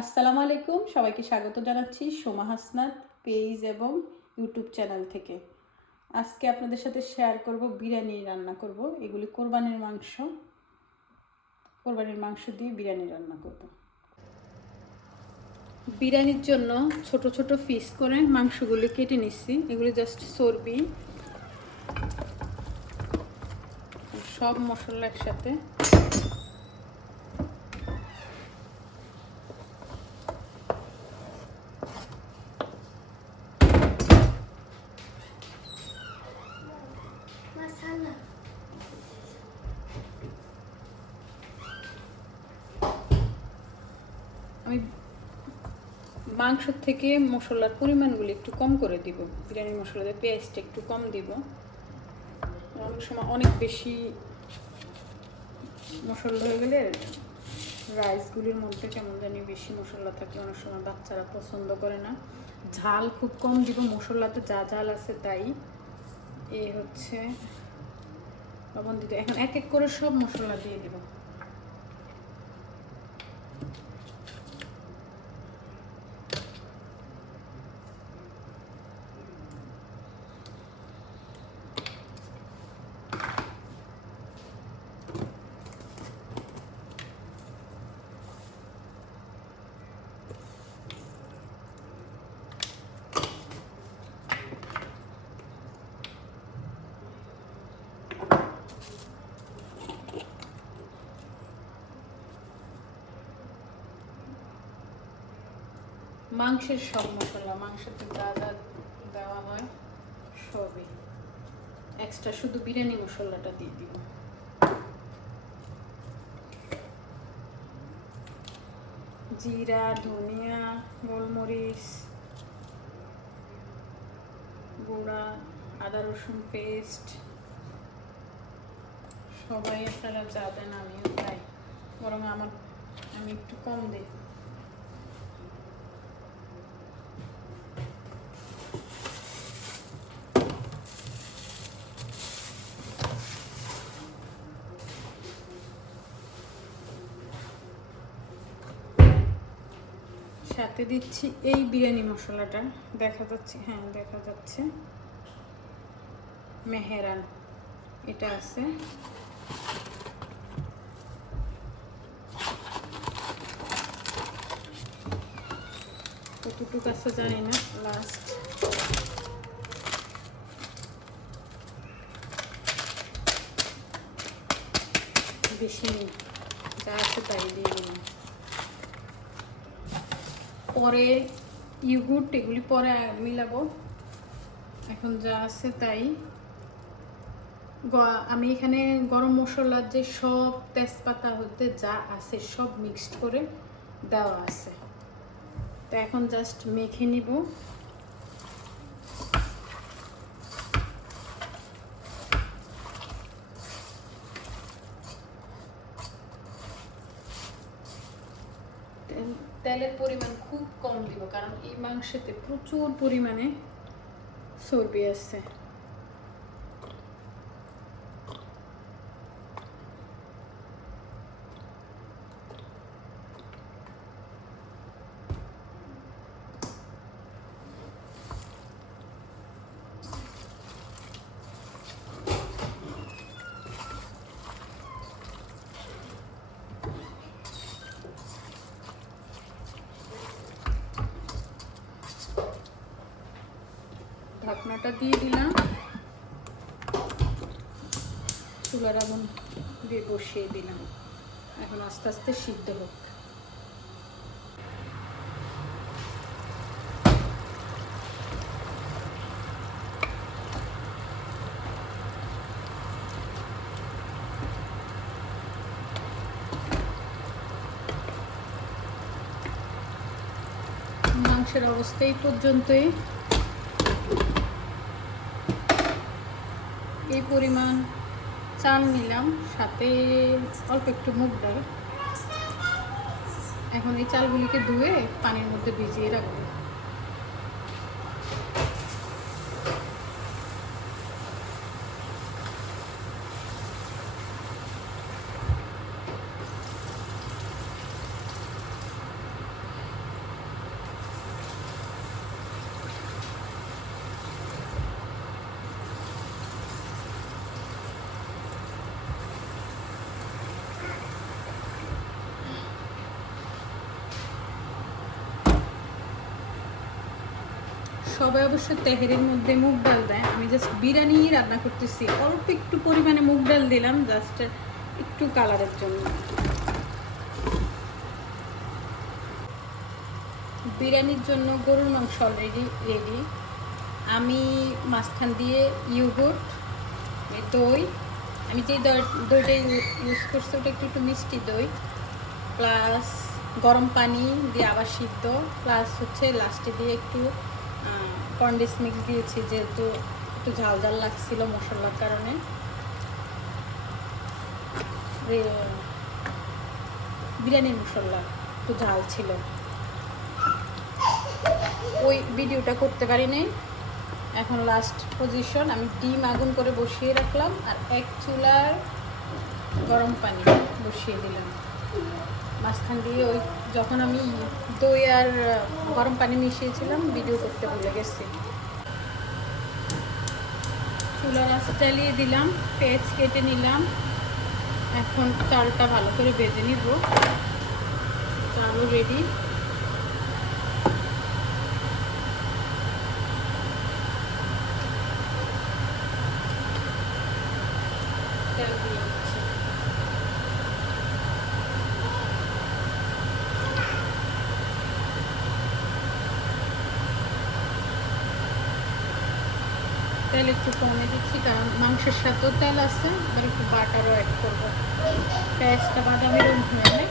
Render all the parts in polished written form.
আসসালামু আলাইকুম, সবাইকে স্বাগত জানাচ্ছি শোমা হাসনাত পেজ এবং ইউটিউব চ্যানেল থেকে। আজকে আপনাদের সাথে শেয়ার করব বিরিয়ানি রান্না করব। এগুলি কোরবানির মাংস দিয়ে বিরিয়ানি রান্না করব। বিরিয়ানির জন্য ছোট ছোট পিস করে মাংসগুলি কেটে নিচ্ছি। এগুলি জাস্ট চর্বি, সব মশলা একসাথে। আমি মাংস থেকে মশলার পরিমাণগুলি একটু কম করে দিব। বিরিয়ানি মশলাতে পেস্ট একটু কম দিব। অনেক সময় অনেক বেশি মশলা হয়ে গেলে রাইসগুলির মধ্যে কেমন জানি বেশি মশলা থাকলে অনেক সময় বাচ্চারা পছন্দ করে না। ঝাল খুব কম দিব, মশলাতে যা ঝাল আছে তাই। এ হচ্ছে লবণ দিতে। এখন এক এক করে সব মশলা দিয়ে দেব। মাংসের সব মশলা, মাংসতে যা যা দেওয়া হয় সবই, এক্সট্রা শুধু বিরিয়ানি মশলাটা দিয়ে দিব। জিরা, ধনিয়া, গোলমরিচ গুঁড়া, আদা রসুন পেস্ট, সবাই আপনারা যা দেন আমিও খাই, বরং আমি একটু কম দিই। সাথে দিচ্ছি এই বিরিয়ানি মশলাটা, দেখা যাচ্ছে, হ্যাঁ দেখা যাচ্ছে, মেহেরান এটা আছে। কতটুকু আছে জানি না, লাস্ট বেশি নেই, যা আছে তাই দিয়ে দিলাম। পরে ইউগুট এগুলি পরে মিলাবো, এখন যা আছে তাই। আমি এখানে গরম মশলার যে সব তেজপাতা হতে যা আছে সব মিক্সড করে দেওয়া আছে, তো এখন জাস্ট মেখে নিব। তেলের পরিমাণ খুব কম দিব, কারণ এই মাংসতে প্রচুর পরিমাণে চর্বি আছে। ঢাকনাটা দিয়ে দিলাম, চুলার আগুন দিয়ে বসিয়ে দিলাম। এখন আস্তে আস্তে সিদ্ধ হোক। মাংসের অবস্থা এই পর্যন্তই। এই পরিমাণ চাল নিলাম, সাথে অল্প একটু মুগ ডাল। এখন এই চালগুলিকে ধুয়ে পানির মধ্যে ভিজিয়ে রাখবো। সবাই অবশ্য তেহেরির মধ্যে মুগ ডাল দেয়, আমি জাস্ট বিরিয়ানি রান্না করতেছি, অল্প একটু পরিমাণে মুগ ডাল দিলাম জাস্ট একটু কালারের জন্য। বিরিয়ানির জন্য গরুর মাংস অলরেডি রেডি। আমি মাঝখান দিয়ে ইয়োগurt, দই, আমি যে দইটা ইউজ করছি ওটা একটু মিষ্টি দই, প্লাস গরম পানি দিয়ে আবার সিদ্ধ, প্লাস হচ্ছে লাস্টে দিয়ে একটু কন্ডেন্স মিক্স দিয়েছি, যেহেতু একটু ঝাল ঝাল লাগছিল মশলার কারণে। বিরিয়ানির মশলা একটু ঝাল ছিল, ওই ভিডিওটা করতে পারি নাই। এখন লাস্ট পজিশন, আমি ডিম আগুন করে বসিয়ে রাখলাম আর এক চুলার গরম পানি বসিয়ে দিলাম মাঝখান দিয়ে। ওই যখন আমি দই আর গরম পানি মিশিয়েছিলাম ভিডিও করতে ভুলে গেছি। চুলার আঁচ জ্বালিয়ে দিলাম, পেঁয়াজ কেটে নিলাম। এখন চালটা ভালো করে ভেজে নিব। চালও রেডি। তেল দিয়ে দিচ্ছি। তেল একটু কমে দিচ্ছি কারণ মাংসের সাথেও তেল আছে, এবার একটু বাটারও অ্যাড করবো, পেঁয়াজটা বাদামি রং হয়ে।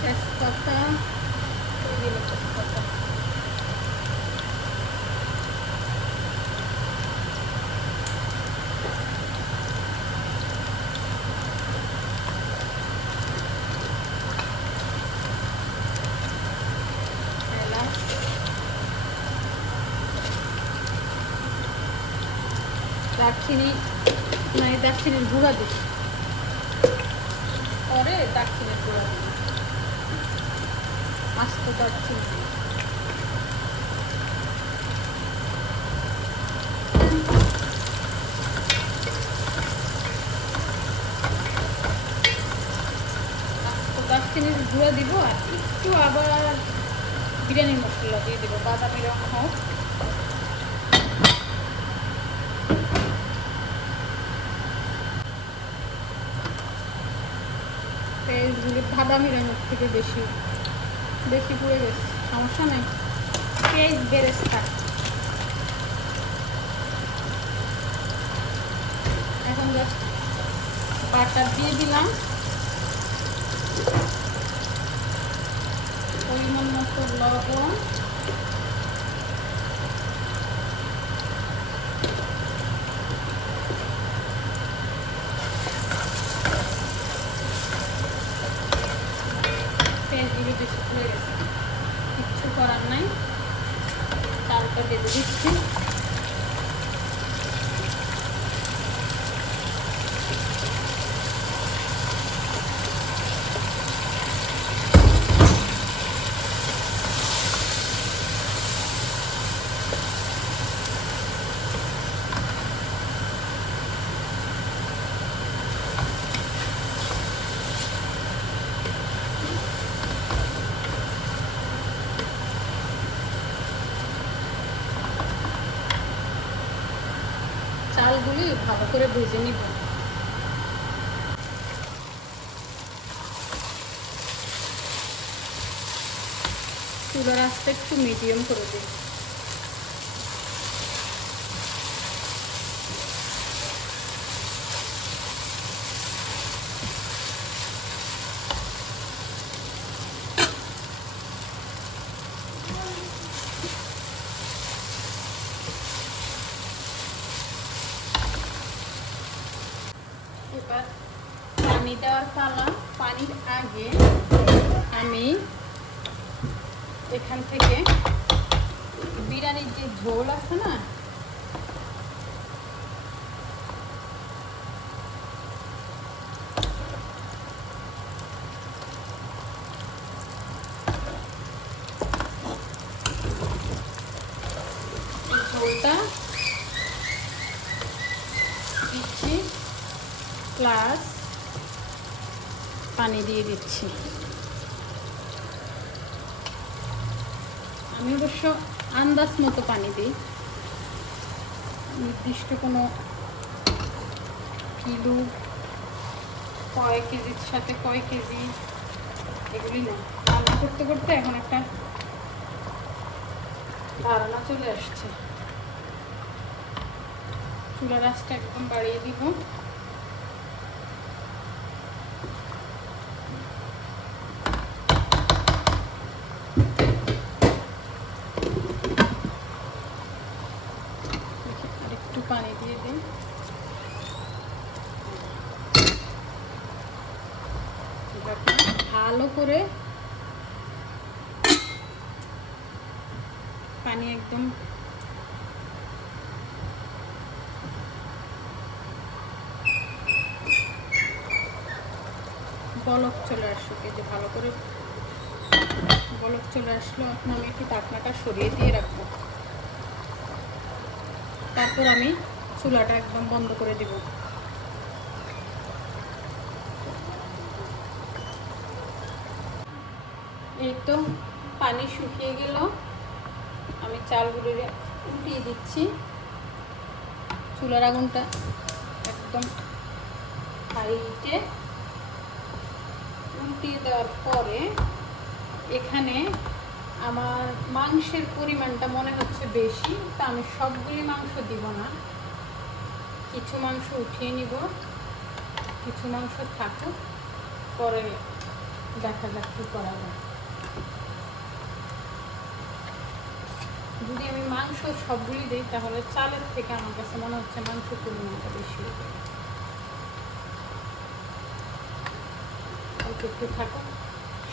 তেজপাতা, তেজপাতা দারচিনি, মানে দারচিনির গুঁড়া দিই, পরে দারচিনির গুঁড়া দিই, আস্ত দারচিনি দিই। দারচিনির গুঁড়া দিব আর একটু আবার বিরিয়ানির মশলা দিয়ে দেবো, বাদামি রং হোক। পেঁয়াজগুলি বাদামি রঙের থেকে বেশি বেশি পুড়ে গেছে, সমস্যা নেই, পেঁয়াজ বেরেস্তা থাক। এখন জাস্ট বাটার দিয়ে দিলাম, পরিমাণ মতো লবণ, পেঁয়াজগুলো বেশি পুড়ে গেছে, কিচ্ছু করার নাই, চালটা বেঁধে দিচ্ছি। চালগুলি ভালো করে ভেজে নিব। চুলার আঁচটা একটু মিডিয়াম করে দিই। এবার পানি দেওয়ার পালা। পানির আগে আমি এখান থেকে বিরিয়ানির যে ঝোল আছে না, প্লাস পানি দিয়ে দিচ্ছি। আমি অবশ্য আন্দাজ মতো পানি দিই, নির্দিষ্ট কোনো কিলো কয় কেজির সাথে কয় কেজি এগুলি না। রান্না করতে করতে এখন একটা ধারণা চলে আসছে। চুলার আঁচটা একদম বাড়িয়ে দিব। আর একটু পানি দিয়ে দিই। ভালো করে পানি একদম বলক চলে আসুক। এই যে ভালো করে বলক চলে আসলো, এখন আমি একটু ঢাকনাটা সরিয়ে দিয়ে রাখবো। তারপর আমি চুলাটা একদম বন্ধ করে দিব। এই তো পানি শুকিয়ে গেল, আমি চালগুলো উল্টিয়ে দিচ্ছি। চুলার আগুনটা একদম হাইটে উল্টিয়ে দেওয়ার পরে এখানে আমার মাংসের পরিমাণটা মনে হচ্ছে বেশি, তা আমি সবগুলি মাংস দিব না, কিছু মাংস উঠিয়ে নিব, কিছু মাংস থাকুক, পরে দেখা যাক কী করা যায়। যদি আমি মাংস সবগুলি দিই তাহলে চালের থেকে আমার কাছে মনে হচ্ছে মাংসের পরিমাণটা বেশি হবে। একটু থাকুক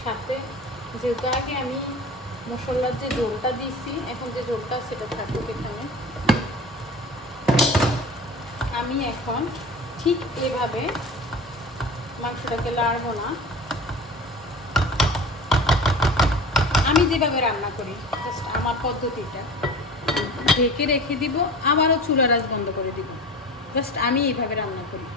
সাথে, যেহেতু আগে আমি মশলার যে জোলটা দিয়েছি, এখন যে জোলটা সেটা থাকুক এখানে। আমি এখন ঠিক এভাবে মাংসটাকে লাড়বো না, আমি যেভাবে রান্না করি জাস্ট আমার পদ্ধতিটা, ঢেকে রেখে দিব, আবারও চুলার আঁচ বন্ধ করে দিব। জাস্ট আমি এইভাবে রান্না করি।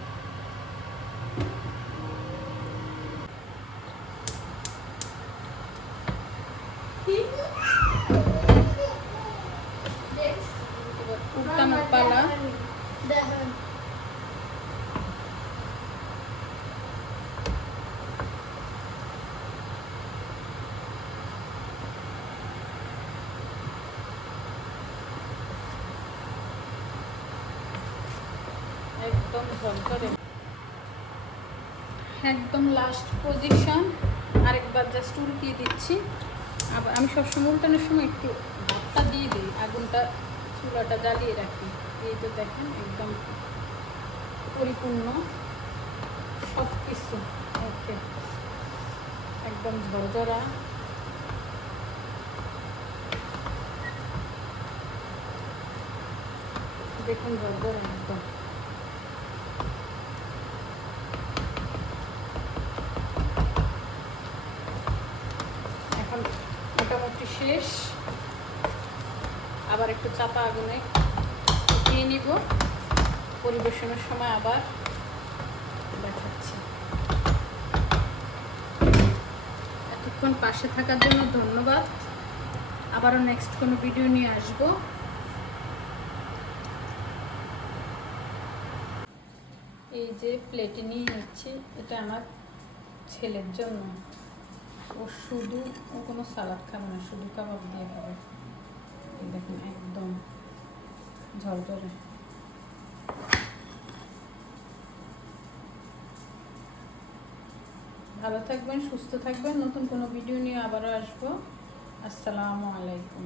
উল্টানোর পালা। একদম ঝরঝরে, একদম লাস্ট পজিশন। আরেকবার জাস্ট উল্টিয়ে দিচ্ছি। আবার আমি সবসময় উল্টানোর সময় একটু ভাতটা দিয়ে দিই, আগুনটা চুলাটা জ্বালিয়ে রাখি। এই তো দেখেন একদম পরিপূর্ণ সব কিছু ওকে, একদম ঝরঝরা। দেখুন ঝরঝরা একদম। এখন মোটামুটি শেষ। আবার একটু চাপা আগুনে ফুটিয়ে নিব, পরিবেশনের সময় আবার দেখাচ্ছি। এতক্ষণ পাশে থাকার জন্য ধন্যবাদ। আবারও নেক্সট কোনো ভিডিও নিয়ে আসবো। এই যে প্লেটে নিয়ে নিচ্ছি, এটা আমার ছেলের জন্য। ও কোনো সালাদ খাবে না, শুধু কাবাব দিয়ে খাবে। এই দেখুন একদম ঝরঝরে। ভালো থাকবেন, সুস্থ থাকবেন। নতুন কোনো ভিডিও নিয়ে আবারও আসবো। আসসালামু আলাইকুম।